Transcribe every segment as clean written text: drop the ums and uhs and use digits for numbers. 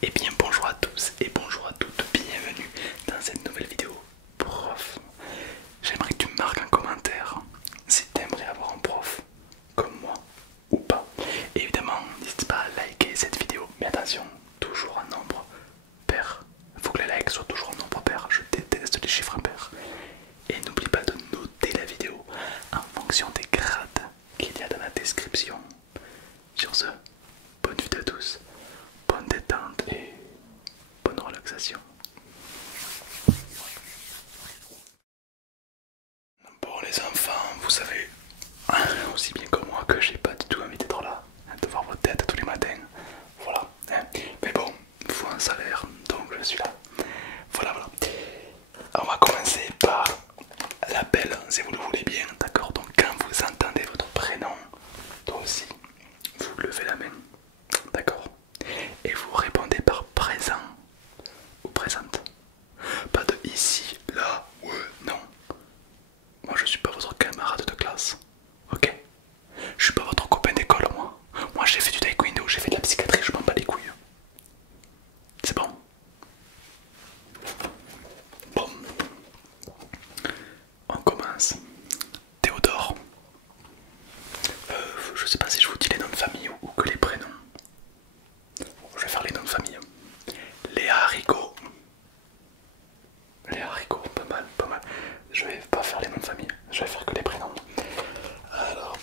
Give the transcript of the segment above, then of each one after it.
Et bien bonjour à tous et bonjour à toutes, bienvenue dans cette nouvelle vidéo. Prof, j'aimerais que tu me marques un commentaire si tu aimerais avoir un prof comme moi ou pas. Et évidemment, n'hésite pas à liker cette vidéo, mais attention, toujours en nombre pair. Il faut que les likes soient toujours en nombre pair, je déteste les chiffres impairs. Et n'oublie pas de noter la vidéo en fonction des grades qu'il y a dans la description. Sur ce, bonne vidéo à tous, bonne détente et bonne relaxation. Bon les enfants, vous savez aussi bien que moi que j'ai pas du tout envie d'être là, de voir vos têtes tous les matins. Voilà, mais bon, il faut un salaire, donc je suis là. Voilà, voilà. On va commencer par l'appel, si vous le voulez bien, d'accord. Donc quand vous entendez votre prénom, toi aussi, vous levez la main, d'accord. Et vous répondez par présent ou présente. Pas de ici, là, ouais, non. Moi je suis pas votre camarade de classe, ok. Je suis pas votre copain d'école, moi. Moi j'ai fait du taekwondo, j'ai fait de la psychiatrie, je m'en bats les couilles. C'est bon. Bon, on commence. Théodore. Je sais pas si je vous dis les noms de famille ou que les prénoms. Je vais faire les noms de famille. Léa Rigaud. Léa Rigaud, pas mal, pas mal. Je vais pas faire les noms de famille, je vais faire que les prénoms. Alors,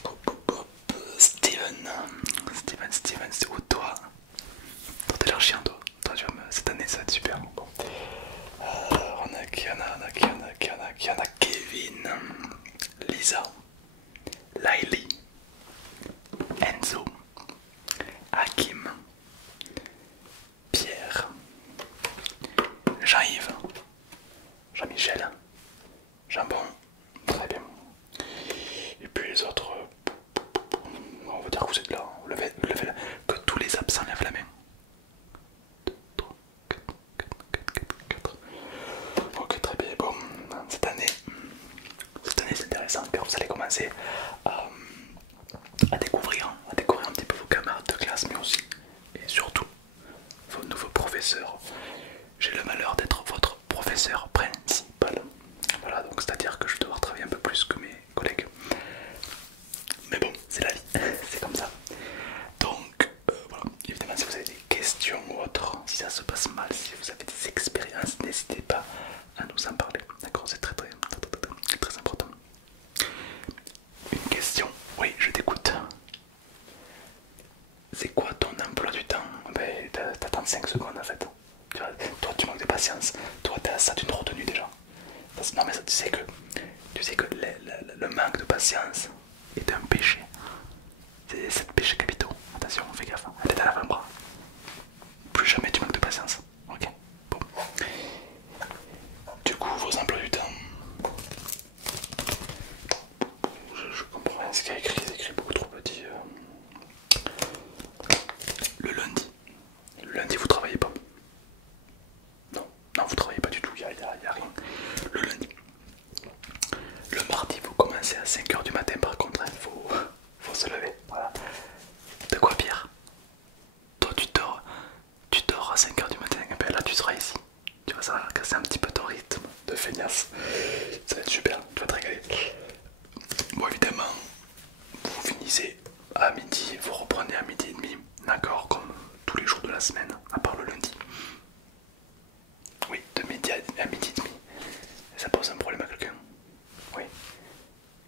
Steven. Steven, c'est où toi? Toi t'as l'air chiant toi. Toi tu vas cette année ça va être super. Bon. Alors, on a qui en a Kevin, Lisa, Laili, Enzo, Hakim, Pierre, Jean-Yves, Jean-Michel, Jambon, très bien. Et puis les autres, on va dire que vous êtes là, levez la, que tous les absents lèvent la main. 2, 3, 4. Ok, très bien. Bon, cette année c'est intéressant car vous allez commencer à découvrir un petit peu vos camarades de classe, mais aussi et surtout vos nouveaux professeurs. J'ai le malheur d'être votre professeur principal. Voilà, donc c'est-à-dire que je vais devoir travailler un peu plus que mes collègues. Mais bon, c'est la vie, c'est comme ça. Donc, voilà, évidemment, si vous avez des questions ou autres, si ça se passe mal, si vous avez des expériences, n'hésitez pas à nous en parler. D'accord, c'est très important. Une question, oui, je t'écoute. C'est quoi ton emploi du temps? Ben, t'attends 5 secondes en fait. Tu vois, toi, tu manques de patience. Toi, t'as ça d'une retenue déjà. Non, mais ça, tu sais que le manque de patience est un péché. C'est 7 péchés capitaux. Attention, fais gaffe. T'es à l'avant-bras. Plus jamais tu manques de patience. Ok. Bon. Du coup, vos emplois du temps. Je comprends rien ce qu'il y a écrit. C'est écrit beaucoup trop petit. Le lundi. Le lundi, vous travaillez pas. Non, non, vous travaillez pas du tout. Y a rien. Le lundi. Le mardi, vous commencez à 5 h du matin. Par contre, il faut se lever. Voilà. De quoi, Pierre? Toi, tu dors à 5 h du matin. Et bien là, tu seras ici. Tu vois, ça va casser un petit peu ton rythme de feignasse. Ça va être super. Tu vas te régaler. Bon, évidemment, vous finissez à midi. Vous reprenez à midi et demi. D'accord, comme tous les jours de la semaine, à part le lundi. Oui, de midi à midi et demi. Ça pose un problème à quelqu'un? Oui.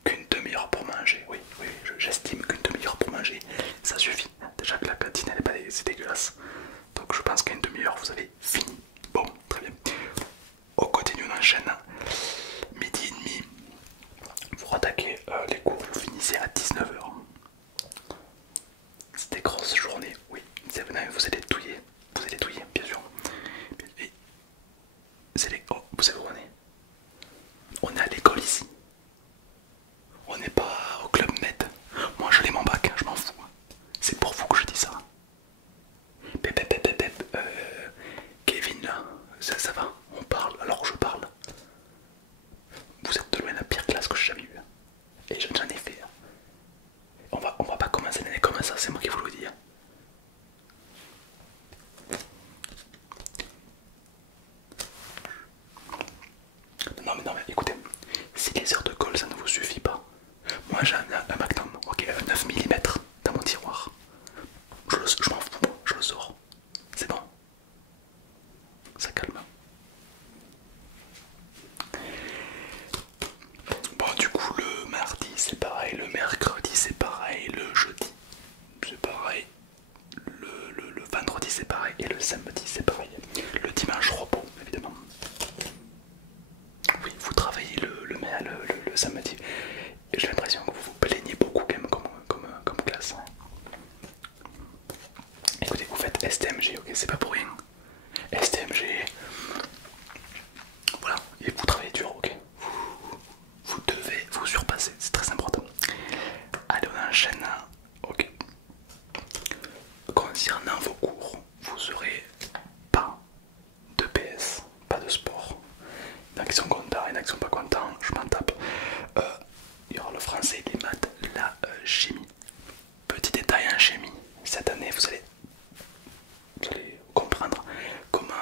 Qu'une demi-heure pour manger, oui, j'estime qu'une demi-heure pour manger, ça suffit. Déjà que la cantine elle est pas c'est dégueulasse. Donc je pense qu'une demi-heure vous avez fini. Bon, très bien. On continue, on enchaîne. Midi et demi, vous rattaquez les cours, vous finissez à 19 h. C'est des grosses journées, oui. Vous allez douiller, bien sûr. Et oh, vous savez où on est? On est à l'école ici. On n'est pas au club med. Moi je l'ai mon bac, je m'en fous. C'est pour vous que je dis ça. Kevin là, ça va, on parle, alors je parle. Vous êtes de loin la pire classe que j'ai jamais eue. Et j'en ai fait. On va pas commencer l'année comme ça, c'est moi qui vous le dis.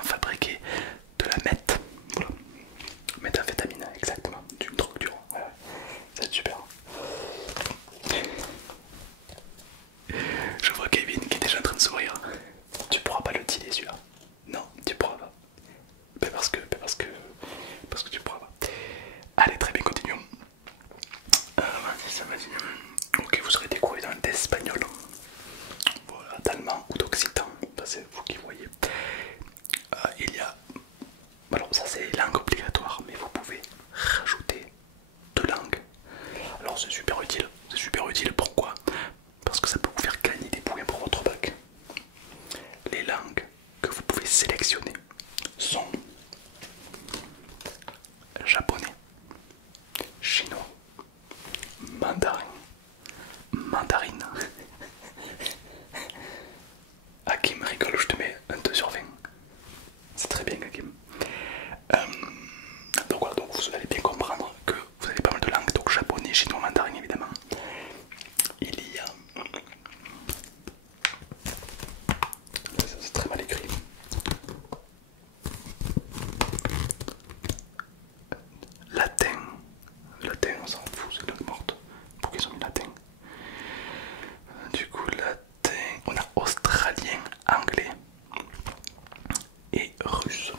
fabriquer de la meth. Voilà. Méthamphétamine, exactement. D'une drogue dure. Ouais, ouais. Ça va être super. Je vois Kevin qui est déjà en train de sourire. Tu pourras pas le dealer celui-là. Non, tu pourras pas. Parce que tu pourras pas. Allez, très bien, continuons. Vas-y, ça vas-y. Ok, vous aurez découvert dans d'espagnol. Voilà, d'allemand ou d'occitan. C'est vous qui voyez. Il y a. Alors, ça c'est les langues obligatoires, mais vous pouvez rajouter deux langues. Alors, c'est super utile. C'est super utile, pourquoi? Parce que ça peut vous faire gagner des points pour votre bac. Les langues que vous pouvez sélectionner sont japonais, chinois, mandarin, mandarine. Hakim rigole, je te mets un 2 sur 20. C'est très bien, Hakim. Donc voilà, donc vous allez bien comprendre que vous avez pas mal de langues, donc japonais, chinois, mandarin évidemment. Il y a. Ça c'est très mal écrit. Latin. Latin, on s'en fout, c'est langue morte. Pourquoi ils ont mis latin? Du coup, latin. On a australien, anglais et russe.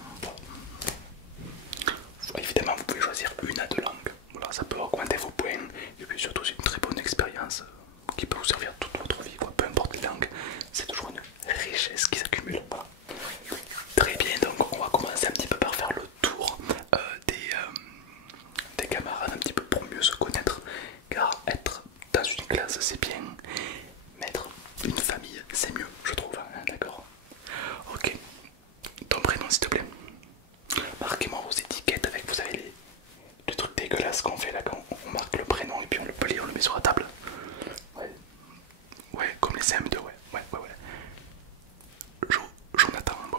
Évidemment, vous pouvez choisir une à deux langues. Voilà, ça peut augmenter vos points. Et puis surtout, c'est une très bonne expérience qui peut vous servir toute votre vie, quoi. Peu importe les langues, c'est toujours une richesse qui s'accumule. Voilà. Très bien, donc on va commencer un petit peu par faire le tour des camarades, un petit peu pour mieux se connaître. Car être dans une classe, c'est bien, mais être une famille, c'est mieux, je trouve. Hein, d'accord? Ok. Ton prénom, s'il te plaît. Marquez-moi vos étiquettes avec, vous savez, les trucs dégueulasses qu'on fait là quand on marque le prénom et puis on le plie, on le met sur la table. Ouais, ouais, comme les CM2, ouais, ouais, ouais, ouais. Jonathan, bon.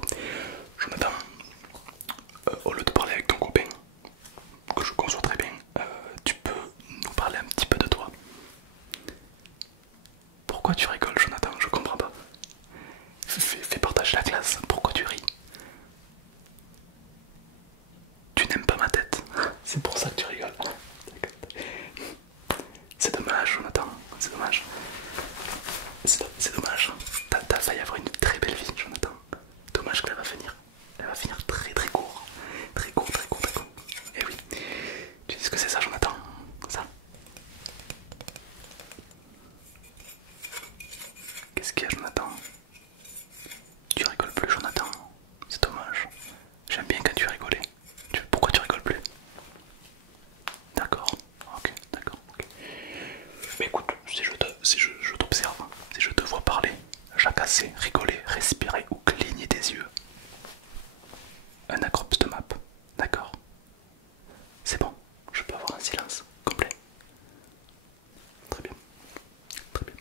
Jonathan, au lieu de parler avec ton copain, que je conçois très bien, tu peux nous parler un petit peu de toi. Pourquoi tu rigoles, Jonathan? Je comprends pas. Fais partager la classe, pourquoi tu ris? Tu n'aimes pas ma tête, c'est pour ça que tu rigoles. C'est dommage, Jonathan, c'est dommage. C'est dommage. T'as failli avoir une très belle vie, Jonathan. Dommage qu'elle va finir. Elle va finir très très court. Très court, très court, très court. Et oui. Tu dis ce que c'est ça, Jonathan? Ça. Qu'est-ce qu'il y a, Jonathan? Tu rigoles plus, Jonathan? C'est dommage. J'aime bien quand tu rigolais. Pourquoi tu rigoles plus? D'accord. Ok, d'accord. Ok. Mais écoute, si je t'observe, si je te vois parler, jacasser, rigoler, respirer ou cligner des yeux, un acrops de map, d'accord? C'est bon, je peux avoir un silence complet. Très bien, très bien.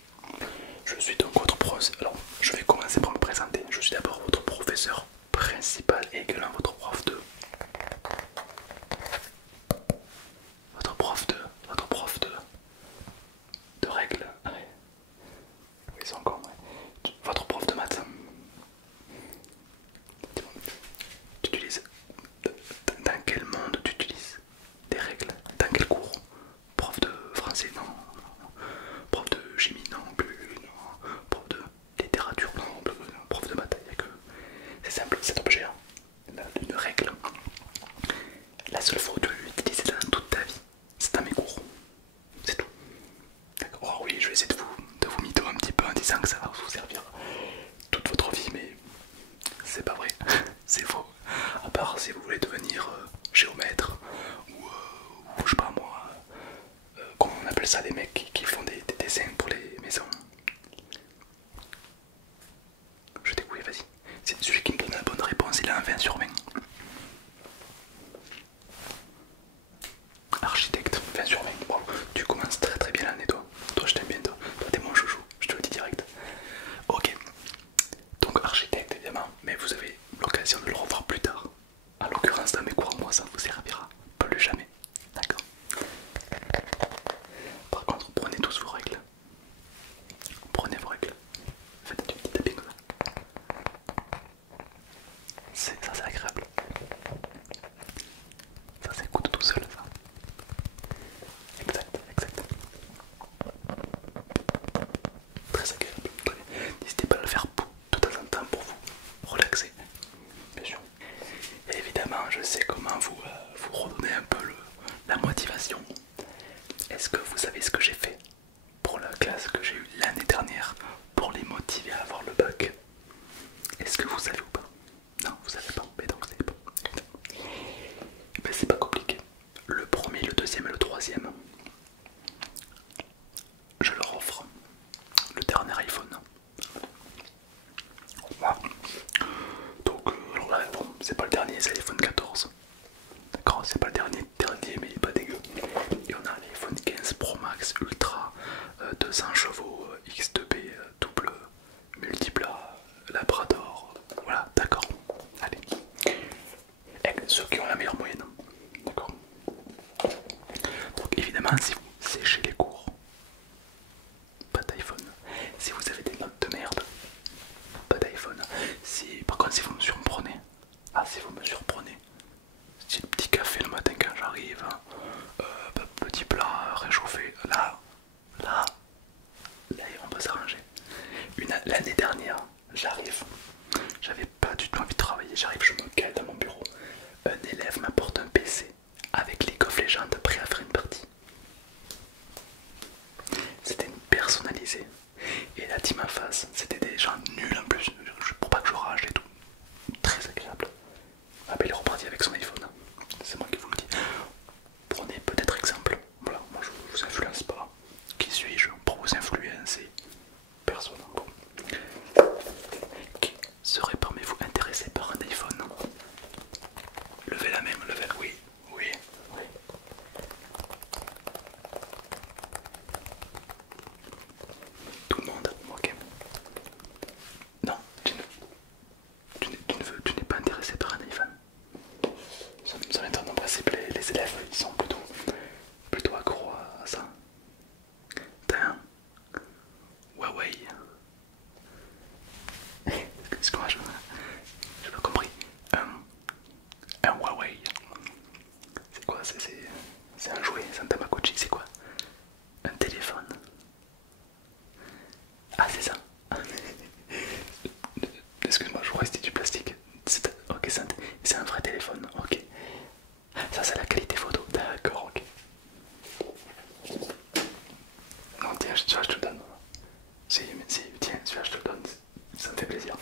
Je suis donc votre professeur. Alors, je vais commencer par me présenter. Je suis d'abord votre professeur principal et également votre prof de. Votre prof de règles. Ouais. Oui, c'est encore. Ouais. Votre prof de maths. Tu utilises. Dans quel monde tu utilises des règles? Dans quel cours? Prof de français, non. Prof de chimie, non plus. Non. Prof de littérature, non plus. Prof de maths, il n'y a que. C'est simple, cet objet, hein. Une règle. La seule fois où tu l'utilises dans toute ta vie, c'est dans mes cours. C'est tout. D'accord. Oh oui, je vais essayer de vous mytho un petit peu en disant que ça va vous servir toute votre vie, mais c'est pas vrai. C'est faux. À part si vous voulez devenir géomètre ou je sais pas moi, comment on appelle ça les mecs qui font des dessins pour les maisons. Je t'ai couillé, vas-y. C'est celui qui me donne la bonne réponse, il a un 20 sur 20. Architecte, 20 sur 20. Bon, tu commences très très bien l'année, toi. Toi, je t'aime bien, toi. Toi, t'es mon chouchou, je te le dis direct. Ok. Donc, architecte, évidemment, mais vous avez l'occasion de le revoir plus tard. En l'occurrence, dans mes cours, moi, ça ne vous servira plus jamais. D'accord. Par contre, prenez tous vos règles. c'est pas le dernier, c'est l'iPhone 14. D'accord, c'est pas le dernier, mais il est pas dégueu. Et on a l'iPhone 15 Pro Max Ultra, 200 chevaux, X2B, double multiple Labrador. Voilà, d'accord. Allez. Et ceux qui ont la meilleure moyenne. D'accord. Donc évidemment, si vous séchez les cours, pas d'iPhone. Si vous avez des notes de merde, pas d'iPhone. Si, par contre, si vous me surprenez, si vous me surprenez, si le petit café le matin quand j'arrive, petit plat réchauffé, là, on peut s'arranger. L'année dernière, j'avais pas du tout envie de travailler, j'arrive, je me cale dans mon bureau. Un élève m'apporte un PC avec League of Legends prêt à faire une partie. C'était une personnalisée. Et la team en face, c'était des gens nuls en plus, pour pas que je rage et tout. Très agréable. Ah ben il est reparti avec son iPhone. C'est moi qui vous le dis. Prenez peut-être exemple. Voilà, moi je vous influence pas. Qui suis-je pour vous influencer? Personne. Bon. Qui serait parmi vous intéressé par un iPhone? Levez la main, levez. Oui, oui, oui. Tout le monde, ok. Non, tu n'es pas intéressé par un iPhone. Ça m'étonne, en principe les élèves ils sont plutôt accros à ça. T'as un Huawei. Excuse-moi, j'ai pas compris. Un Huawei. C'est quoi? C'est un jouet, c'est un Tamagotchi, c'est quoi? Un téléphone. Ah c'est ça. Excuse-moi, je crois que c'était du plastique. Ok, c'est un vrai téléphone, ok. Ça c'est la qualité photo, d'accord, ok. Non, tiens, je te le donne. Si, tiens, celui-là je te le donne, ça me fait plaisir.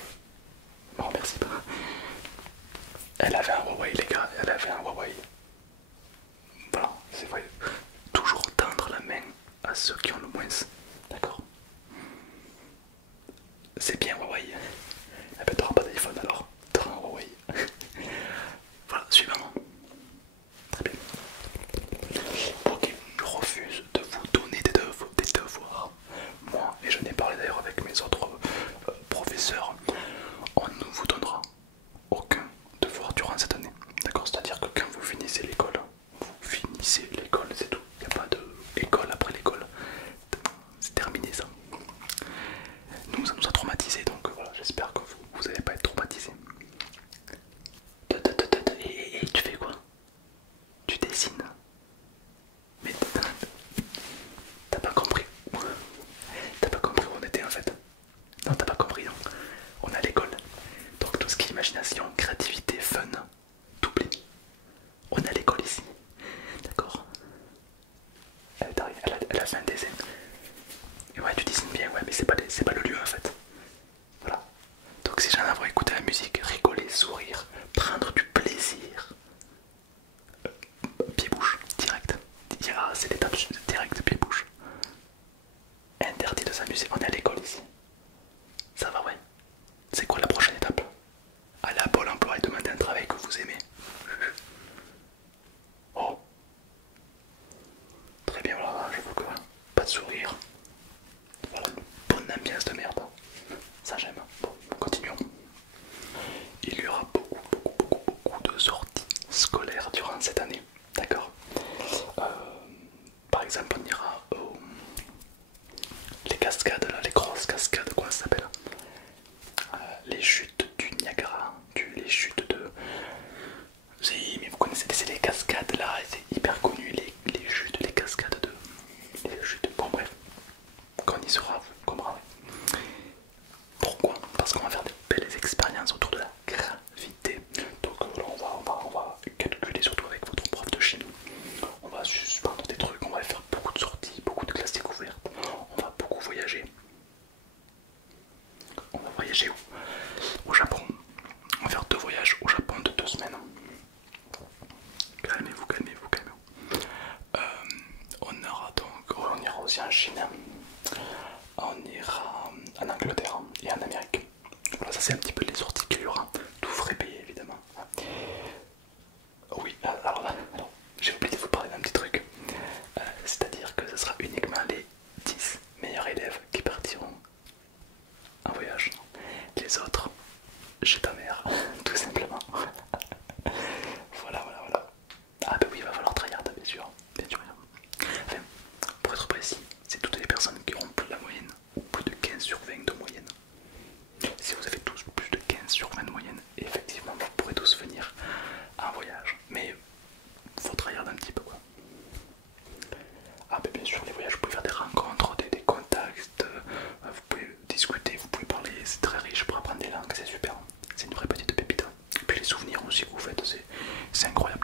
Me remercie pas. Elle avait un Huawei les gars, elle avait un Huawei. Voilà, c'est vrai. Toujours tendre la main à ceux qui ont le moins. D'accord? C'est bien Huawei. Eh ben t'auras pas d'iPhone alors. T'auras un Huawei. Voilà, suivant. Très bien. Ok, je refuse de vous donner des devoirs. Moi, et je n'ai parlé d'ailleurs avec mes autres professeurs, on ne vous donnera aucun devoir durant cette année. D'accord? C'est-à-dire que quand vous finissez l'école, c'est tout. Il n'y a pas d'école après l'école. C'est terminé ça. Nous, ça nous a traumatisés, donc voilà, j'espère que vous n'allez pas être traumatisés. Et tu fais quoi? Tu dessines? Mais t'as pas compris. T'as pas compris où on était en fait. Non, t'as pas compris, non. On est à l'école. Donc tout ce qui est imagination, créativité, fun, t'oublies. On est à l'école ici. D'accord? Elle a fait un dessin. Et ouais, tu dessines bien, ouais, mais c'est pas le lieu en fait. Voilà. Donc si j'en avais écouté la musique, rigoler, sourire, prendre du plaisir, pied-bouche, direct. C'est l'étape direct, pied-bouche. Interdit de s'amuser, on est à l'école ici. Ça va, ouais. C'est quoi la prochaine étape? Aller à Pôle emploi et demander un travail que vous aimez. Oh. Très bien, voilà, je veux que pas de sourire. Voilà, une bonne ambiance de merde. Ça j'aime. Bon, continuons. Il y aura beaucoup de sorties scolaires durant cette année. D'accord. Par exemple, on ira les cascades, là, les grosses cascades, quoi ça s'appelle? Les chutes du Niagara, les chutes de... Si, mais vous connaissez, c'est les cascades là, c'est hyper connu, les chutes, les cascades de... Les chutes, bon bref, quand on y sera, vous comprendrez. Pourquoi? Parce qu'on va faire de belles expériences autour de la gravité. Donc là, on va calculer surtout avec votre prof de chimie. On va suspendre des trucs, on va faire beaucoup de sorties, beaucoup de classes découvertes. On va beaucoup voyager. On va voyager où? Au Japon. On va faire 2 voyages au Japon de 2 semaines. Calmez-vous. On ira aussi en Chine. On ira en Angleterre et en Amérique. Voilà, ça c'est un petit peu les sorties qu'il y aura. Tout frais payé évidemment. les souvenirs aussi que vous faites, c'est incroyable.